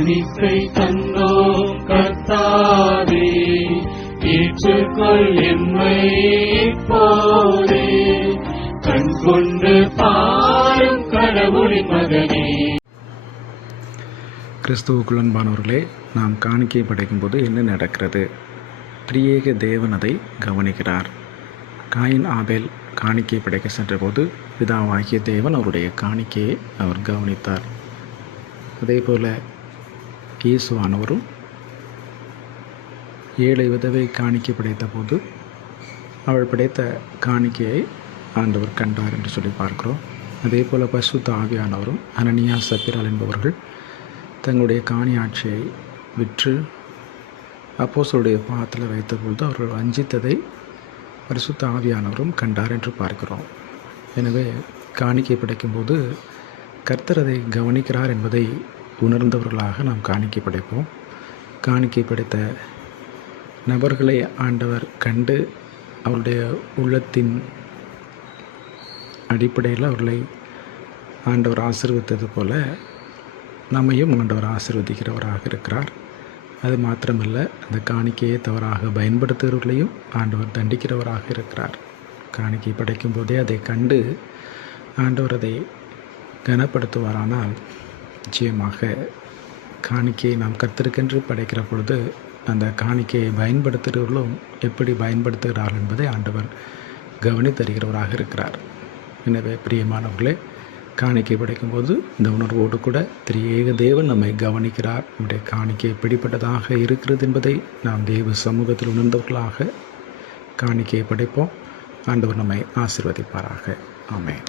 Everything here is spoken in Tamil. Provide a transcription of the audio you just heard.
காணிக்கை தந்தோம் கர்த்தாவே, ஏற்றுக்கொள் எம்மை இப்போதே, கண் கொண்டு பாரும் கடவுளின் மகனே. கிறிஸ்துவுக்குள் அன்பானவர்களே, நாம் காணிக்கை படைக்கும் போது என்ன நடக்கிறது? திரியேக தேவன் அதை கவனிக்கிறார். காயின் ஆபேல் காணிக்கை படைக்க சென்றபோது பிதாவாகிய தேவன் அவருடைய காணிக்கையை அவர் கவனித்தார். அதே போல இயேசுவானவரும் ஏழை விதவை காணிக்கை படைத்த போது அவள் படைத்த காணிக்கையை ஆண்டவர் கண்டார் என்று சொல்லி பார்க்கிறோம். அதே போல் பரிசுத்த ஆவியானவரும் அனனியா சப்பிரால் என்பவர்கள் தங்களுடைய காணி ஆட்சியை விற்று அப்போஸ்தலருடைய பாதத்தில் வைத்தபொழுது அவர்கள் வஞ்சித்ததை பரிசுத்த ஆவியானவரும் கண்டார் என்று பார்க்கிறோம். எனவே காணிக்கை படைக்கும்போது கர்த்தர் அதை கவனிக்கிறார் என்பதை உணர்ந்தவர்களாக நாம் காணிக்கை படைப்போம். காணிக்கை படைத்த நபர்களை ஆண்டவர் கண்டு அவருடைய உள்ளத்தின் அடிப்படையில் அவர்களை ஆண்டவர் ஆசீர்வதித்தது போல நம்மையும் ஆண்டவர் ஆசீர்வதிக்கிறவராக இருக்கிறார். அது மாத்திரமல்ல, அந்த காணிக்கையை தவறாக பயன்படுத்துகிறவர்களையும் ஆண்டவர் தண்டிக்கிறவராக இருக்கிறார். காணிக்கை படைக்கும் போதே அதை கண்டு ஆண்டவர் அதை கனப்படுத்துவாரானால் நிச்சயமாக காணிக்கையை நாம் கர்த்தருக்கென்று படைக்கிற பொழுது அந்த காணிக்கையை பயன்படுத்துகிறவர்களும் எப்படி பயன்படுத்துகிறார்கள் என்பதை ஆண்டவர் கவனித்தருகிறவராக இருக்கிறார். எனவே பிரியமானவர்களே, காணிக்கை படைக்கும்போது இந்த உணர்வோடு கூட திரியேக தேவன் நம்மை கவனிக்கிறார். நம்முடைய காணிக்கை எப்படிப்பட்டதாக இருக்கிறது என்பதை நாம் தேவ சமூகத்தில் உணர்ந்தவர்களாக காணிக்கையை படைப்போம். ஆண்டவர் நம்மை ஆசீர்வதிப்பாராக. ஆமென்.